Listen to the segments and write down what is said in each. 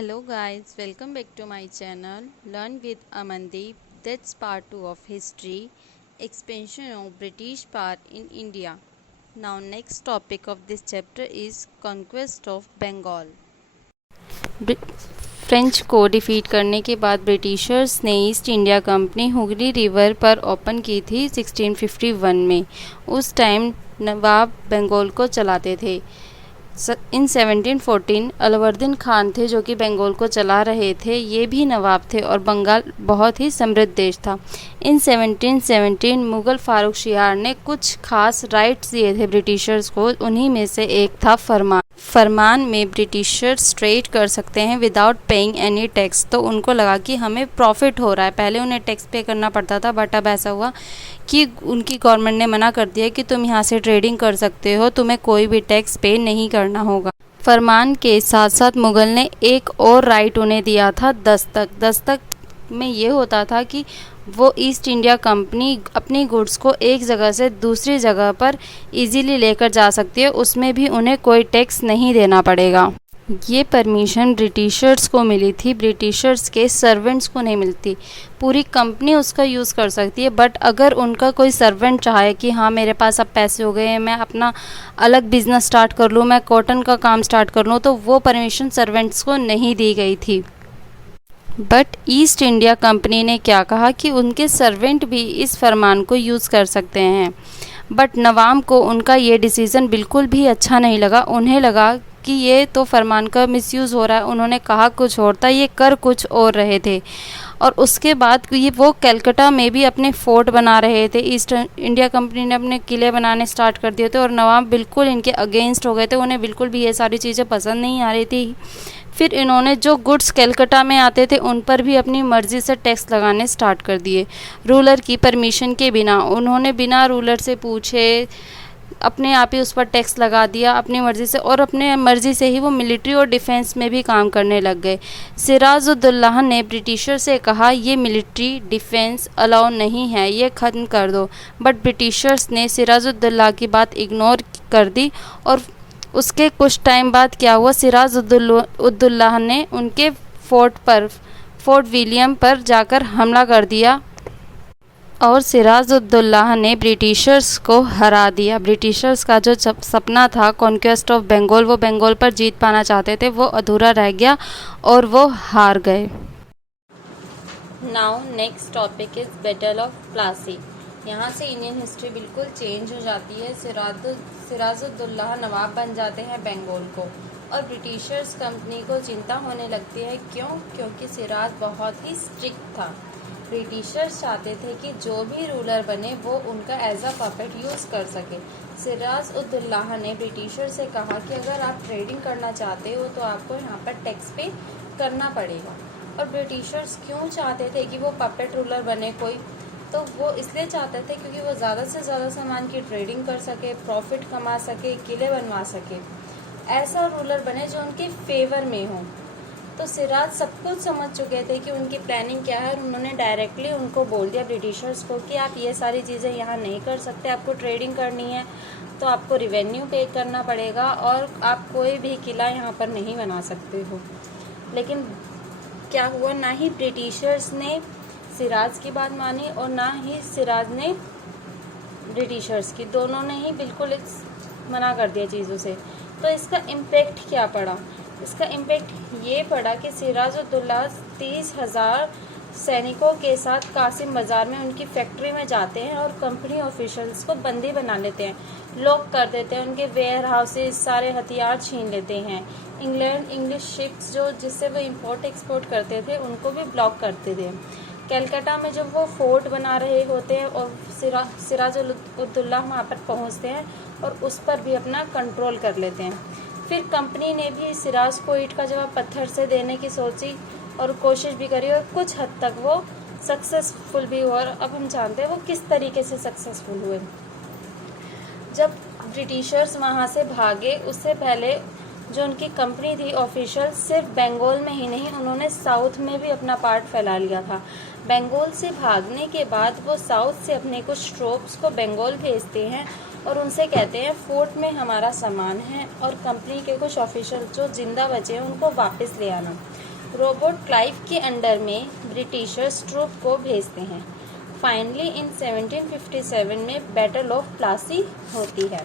Hello guys, welcome back to my channel Learn with Amandeep. That's part 2 of history, expansion of British power in India. Now next topic of this chapter is conquest of Bengal. French को defeat करने के बाद Britishers ने east India company Hooghly river पर open की थी 1651 में। उस टाइम नवाब बंगाल को चलाते थे। इन 1714 अलाउद्दीन खान थे जो कि बंगाल को चला रहे थे। ये भी नवाब थे और बंगाल बहुत ही समृद्ध देश था। इन 1717 मुगल फारूक शियार ने कुछ खास राइट्स दिए थे ब्रिटिशर्स को। उन्हीं में से एक था फरमान में ब्रिटिशर्स ट्रेड कर सकते हैं विदाउट पेइंग एनी टैक्स। तो उनको लगा कि हमें प्रॉफिट हो रहा है। पहले उन्हें टैक्स पे करना पड़ता था, बट अब ऐसा हुआ कि उनकी गवर्नमेंट ने मना कर दिया कि तुम यहाँ से ट्रेडिंग कर सकते हो, तुम्हें कोई भी टैक्स पे नहीं करना होगा। फरमान के साथ साथ मुगल ने एक और राइट उन्हें दिया था, दस्तक में ये होता था कि वो ईस्ट इंडिया कंपनी अपनी गुड्स को एक जगह से दूसरी जगह पर इजीली लेकर जा सकती है, उसमें भी उन्हें कोई टैक्स नहीं देना पड़ेगा। ये परमिशन ब्रिटिशर्स को मिली थी, ब्रिटिशर्स के सर्वेंट्स को नहीं मिलती। पूरी कंपनी उसका यूज़ कर सकती है, बट अगर उनका कोई सर्वेंट चाहे कि हाँ मेरे पास अब पैसे हो गए हैं, मैं अपना अलग बिजनेस स्टार्ट कर लूँ, मैं कॉटन का काम स्टार्ट कर लूँ, तो वो परमिशन सर्वेंट्स को नहीं दी गई थी। बट ईस्ट इंडिया कंपनी ने क्या कहा कि उनके सर्वेंट भी इस फरमान को यूज़ कर सकते हैं। बट नवाब को उनका ये डिसीज़न बिल्कुल भी अच्छा नहीं लगा। उन्हें लगा कि ये तो फरमान का मिसयूज़ हो रहा है। उन्होंने कहा कुछ और था, ये कर कुछ और रहे थे। और उसके बाद ये वो कलकत्ता में भी अपने फोर्ट बना रहे थे। ईस्ट इंडिया कंपनी ने अपने किले बनाने स्टार्ट कर दिए थे और नवाब बिल्कुल इनके अगेंस्ट हो गए थे। उन्हें बिल्कुल भी ये सारी चीज़ें पसंद नहीं आ रही थी। फिर इन्होंने जो गुड्स कलकत्ता में आते थे उन पर भी अपनी मर्ज़ी से टैक्स लगाने स्टार्ट कर दिए, रूलर की परमिशन के बिना। उन्होंने बिना रूलर से पूछे अपने आप ही उस पर टैक्स लगा दिया अपनी मर्ज़ी से, और अपने मर्ज़ी से ही वो मिलिट्री और डिफेंस में भी काम करने लग गए। सिराजुद्दौला ने ब्रिटिशर से कहा ये मिलिट्री डिफेंस अलाउ नहीं है, ये ख़त्म कर दो। बट ब्रिटिशर्स ने सिराजुद्दौला की बात इग्नोर कर दी और उसके कुछ टाइम बाद क्या हुआ, सिराजुद्दौला ने उनके फोर्ट विलियम पर जाकर हमला कर दिया और सिराजुद्दौला ने ब्रिटिशर्स को हरा दिया। ब्रिटिशर्स का जो सपना था कॉन्क्वेस्ट ऑफ बंगाल, वो बंगाल पर जीत पाना चाहते थे, वो अधूरा रह गया और वो हार गए। Now next topic is battle of Plassey. यहाँ से इंडियन हिस्ट्री बिल्कुल चेंज हो जाती है। सिराजुद्दौला नवाब बन जाते हैं बंगाल को और ब्रिटिशर्स कंपनी को चिंता होने लगती है। क्योंकि सिराज बहुत ही स्ट्रिक्ट था। ब्रिटिशर्स चाहते थे कि जो भी रूलर बने वो उनका एज अ पपेट यूज़ कर सके। सिराजुद्दौला ने ब्रिटिशर से कहा कि अगर आप ट्रेडिंग करना चाहते हो तो आपको यहाँ पर टैक्स पे करना पड़ेगा। और ब्रिटिशर्स क्यों चाहते थे कि वो पपेट रूलर बने कोई, तो वो इसलिए चाहते थे क्योंकि वो ज़्यादा से ज़्यादा सामान की ट्रेडिंग कर सके, प्रॉफिट कमा सके, किले बनवा सके। ऐसा रूलर बने जो उनके फेवर में हो। तो सिराज सब कुछ समझ चुके थे कि उनकी प्लानिंग क्या है और उन्होंने डायरेक्टली उनको बोल दिया ब्रिटिशर्स को कि आप ये सारी चीज़ें यहाँ नहीं कर सकते। आपको ट्रेडिंग करनी है तो आपको रिवेन्यू पे करना पड़ेगा और आप कोई भी किला यहाँ पर नहीं बना सकते हो। लेकिन क्या हुआ, ना ही ब्रिटिशर्स ने सिराज की बात मानी और ना ही सिराज ने ब्रिटिशर्स की, दोनों ने ही बिल्कुल मना कर दिया चीज़ों से। तो इसका इम्पेक्ट क्या पड़ा? इसका इम्पेक्ट ये पड़ा कि सिराजुद्दौला 30,000 सैनिकों के साथ कासिम बाज़ार में उनकी फैक्ट्री में जाते हैं और कंपनी ऑफिशियल्स को बंदी बना लेते हैं, लॉक कर देते हैं, उनके वेयर हाउसेज सारे हथियार छीन लेते हैं। इंग्लिश शिप्स जो जिससे वो इंपोर्ट एक्सपोर्ट करते थे उनको भी ब्लॉक करते थे। कलकत्ता में जब वो फोर्ट बना रहे होते हैं और सिराजुद्दौला वहाँ पर पहुँचते हैं और उस पर भी अपना कंट्रोल कर लेते हैं। फिर कंपनी ने भी सिराज को ईंट का जवाब पत्थर से देने की सोची और कोशिश भी करी और कुछ हद तक वो सक्सेसफुल भी हुआ। और अब हम जानते हैं वो किस तरीके से सक्सेसफुल हुए। जब ब्रिटिशर्स वहाँ से भागे उससे पहले जो उनकी कंपनी थी ऑफिशियल, सिर्फ बंगाल में ही नहीं उन्होंने साउथ में भी अपना पार्ट फैला लिया था। बंगाल से भागने के बाद वो साउथ से अपने कुछ ट्रूप्स को बंगाल भेजते हैं और उनसे कहते हैं फोर्ट में हमारा सामान है और कंपनी के कुछ ऑफिशियल जो जिंदा बचे हैं उनको वापस ले आना। रॉबर्ट क्लाइव के अंडर में ब्रिटिशर्स ट्रूप को भेजते हैं। फाइनली इन 1757 में बैटल ऑफ प्लासी होती है।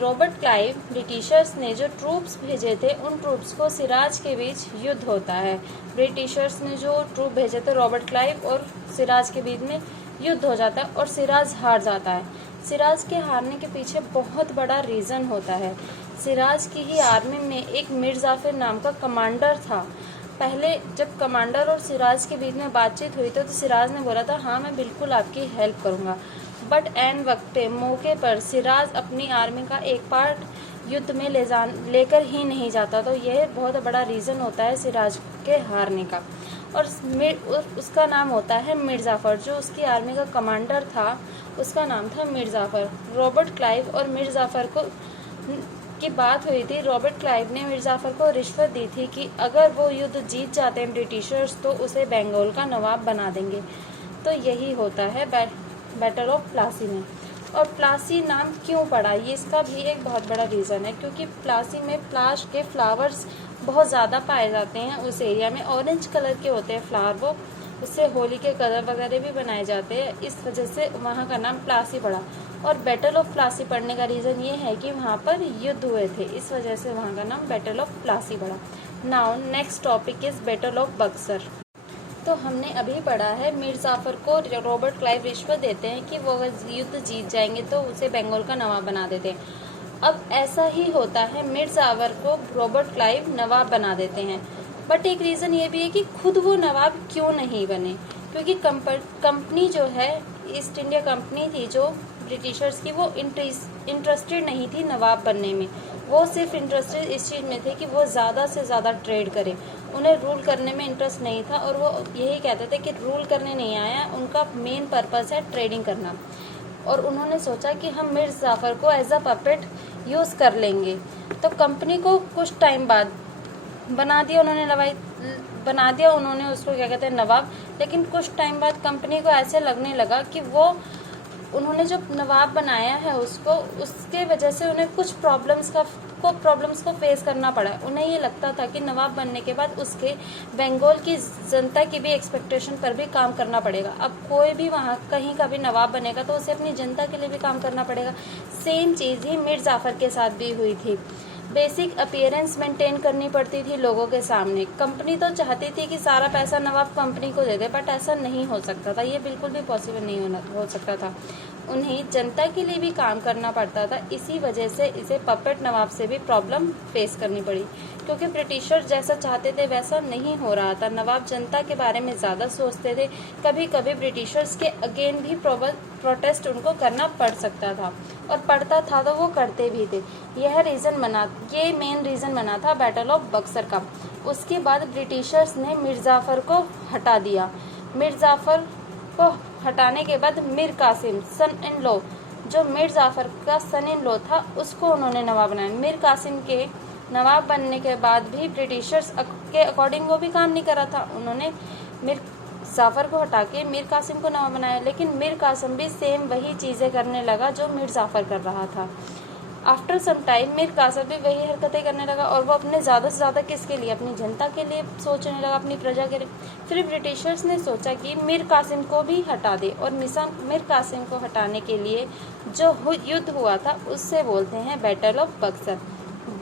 रॉबर्ट क्लाइव ब्रिटिशर्स ने जो ट्रूप्स भेजे थे उन ट्रूप्स को सिराज के बीच युद्ध होता है। ब्रिटिशर्स ने जो ट्रूप भेजे थे रॉबर्ट क्लाइव और सिराज के बीच में युद्ध हो जाता है और सिराज हार जाता है। सिराज के हारने के पीछे बहुत बड़ा रीज़न होता है। सिराज की ही आर्मी में एक मीर जाफर नाम का कमांडर था। पहले जब कमांडर और सिराज के बीच में बातचीत हुई तो सिराज ने बोला था हाँ मैं बिल्कुल आपकी हेल्प करूँगा, बट एन वक्त पे मौके पर सिराज अपनी आर्मी का एक पार्ट युद्ध में लेकर ही नहीं जाता। तो यह बहुत बड़ा रीज़न होता है सिराज के हारने का। और उसका नाम होता है मीर जाफर। जो उसकी आर्मी का कमांडर था उसका नाम था मीर जाफर। रॉबर्ट क्लाइव और मीर जाफर की बात हुई थी। रॉबर्ट क्लाइव ने मीर जाफर को रिश्वत दी थी कि अगर वो युद्ध जीत जाते हैं ब्रिटिशर्स तो उसे बंगाल का नवाब बना देंगे। तो यही होता है बैटल ऑफ प्लासी में। और प्लासी नाम क्यों पड़ा, ये इसका भी एक बहुत बड़ा रीज़न है, क्योंकि प्लासी में प्लाश के फ्लावर्स बहुत ज़्यादा पाए जाते हैं। उस एरिया में ऑरेंज कलर के होते हैं फ्लावर, वो उससे होली के कलर वगैरह भी बनाए जाते हैं। इस वजह से वहाँ का नाम प्लासी पड़ा। और बैटल ऑफ प्लासी पड़ने का रीज़न ये है कि वहाँ पर युद्ध हुए थे, इस वजह से वहाँ का नाम बैटल ऑफ प्लासी पड़ा। Now next topic is battle of Buxar. तो हमने अभी पढ़ा है मीर जाफर को रॉबर्ट क्लाइव रिश्वत देते हैं कि वो अगर युद्ध जीत जाएंगे तो उसे बंगाल का नवाब बना देते हैं। अब ऐसा ही होता है, मीर जाफर को रॉबर्ट क्लाइव नवाब बना देते हैं। बट एक रीज़न ये भी है कि खुद वो नवाब क्यों नहीं बने, क्योंकि कंपनी जो है ईस्ट इंडिया कंपनी थी जो ब्रिटिशर्स की, वो इंटरेस्टेड नहीं थी नवाब बनने में। वो सिर्फ इंटरेस्टेड इस चीज़ में थे कि वो ज़्यादा से ज़्यादा ट्रेड करें। उन्हें रूल करने में इंटरेस्ट नहीं था और वो यही कहते थे कि रूल करने नहीं आया, उनका मेन पर्पस है ट्रेडिंग करना। और उन्होंने सोचा कि हम मीर जाफर को एज अ पपेट यूज़ कर लेंगे। तो कंपनी को कुछ टाइम बाद बना दिया उन्होंने उसको क्या कहते हैं नवाब। लेकिन कुछ टाइम बाद कंपनी को ऐसे लगने लगा कि वो उन्होंने जो नवाब बनाया है उसके वजह से उन्हें कुछ प्रॉब्लम्स को फेस करना पड़ा। उन्हें ये लगता था कि नवाब बनने के बाद उसके बंगाल की जनता की भी एक्सपेक्टेशन पर भी काम करना पड़ेगा। अब कोई भी वहाँ कहीं का भी नवाब बनेगा तो उसे अपनी जनता के लिए भी काम करना पड़ेगा। सेम चीज़ ही मीर जाफर के साथ भी हुई थी। बेसिक अपीयरेंस मेंटेन करनी पड़ती थी लोगों के सामने। कंपनी तो चाहती थी कि सारा पैसा नवाब कंपनी को दे दे, बट ऐसा नहीं हो सकता था, ये बिल्कुल भी पॉसिबल नहीं हो सकता था। उन्हें जनता के लिए भी काम करना पड़ता था। इसी वजह से इसे पपेट नवाब से भी प्रॉब्लम फेस करनी पड़ी, क्योंकि ब्रिटिशर जैसा चाहते थे वैसा नहीं हो रहा था। नवाब जनता के बारे में ज़्यादा सोचते थे। कभी कभी ब्रिटिशर्स के अगेन भी प्रोटेस्ट उनको करना पड़ सकता था, और पड़ता था तो वो करते भी थे। ये मेन रीज़न बना था बैटल ऑफ बक्सर का। उसके बाद ब्रिटिशर्स ने मीर जाफर को हटा दिया। मीर जाफर को हटाने के बाद मीर कासिम सन इन लॉ, जो मीर जाफर का सन इन लॉ था, उसको उन्होंने नवाब बनाया। मीर कासिम के नवाब बनने के बाद भी ब्रिटिशर्स के अकॉर्डिंग वो भी काम नहीं करा था। उन्होंने मीर जाफर को हटा के मीर कासिम को नवाब बनाया, लेकिन मीर कासिम भी सेम वही चीज़ें करने लगा जो मीर जाफर कर रहा था। After some time Mir Qasim भी वही हरकतें करने लगा, और वो अपने ज़्यादा से ज़्यादा किसके लिए, अपनी जनता के लिए सोचने लगा, अपनी प्रजा के लिए। फिर ब्रिटिशर्स ने सोचा कि मीर कासिम को भी हटा दे, और मीर कासिम को हटाने के लिए जो युद्ध हुआ था उससे बोलते हैं battle of Buxar.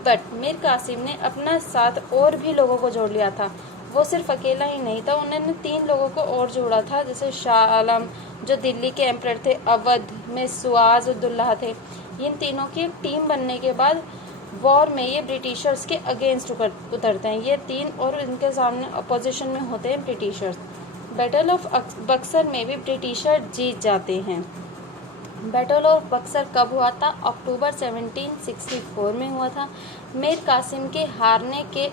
But Mir Qasim ने अपना साथ और भी लोगों को जोड़ लिया था। वो सिर्फ अकेला ही नहीं था, उन्होंने 3 लोगों को और जोड़ा था, जैसे शाह आलम जो दिल्ली के एम्परर थे, अवध में सुआज उद्दौला थे। इन तीनों की टीम बनने के बाद वॉर में ये ब्रिटिशर्स के अगेंस्ट उतरते हैं। ये 3 और इनके सामने अपोजिशन में होते हैं ब्रिटिशर्स। बैटल ऑफ बक्सर में भी ब्रिटिशर जीत जाते हैं। बैटल ऑफ बक्सर कब हुआ था? अक्टूबर 1764 में हुआ था। मीर कासिम के हारने के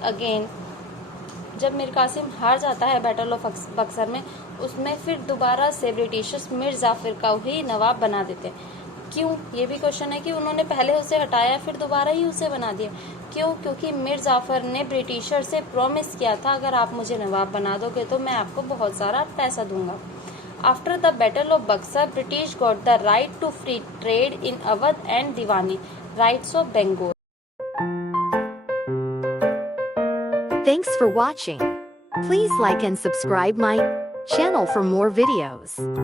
जब मीर कासिम हार जाता है बैटल ऑफ बक्सर में, उसमें फिर दोबारा से ब्रिटिशर्स मीर जाफर का ही नवाब बना देते हैं। क्यों, ये भी क्वेश्चन है कि उन्होंने पहले उसे हटाया फिर दोबारा ही उसे बना दिया। क्यों? क्योंकि मीर जाफर ने ब्रिटिशर से प्रॉमिस किया था, अगर आप मुझे नवाब बना दोगे तो मैं आपको बहुत सारा पैसा दूंगा। After the battle of Buxar, British got the right to free trade in Awadh and diwani, rights of Bengal. Thanks for watching. Please like and subscribe my channel for more videos.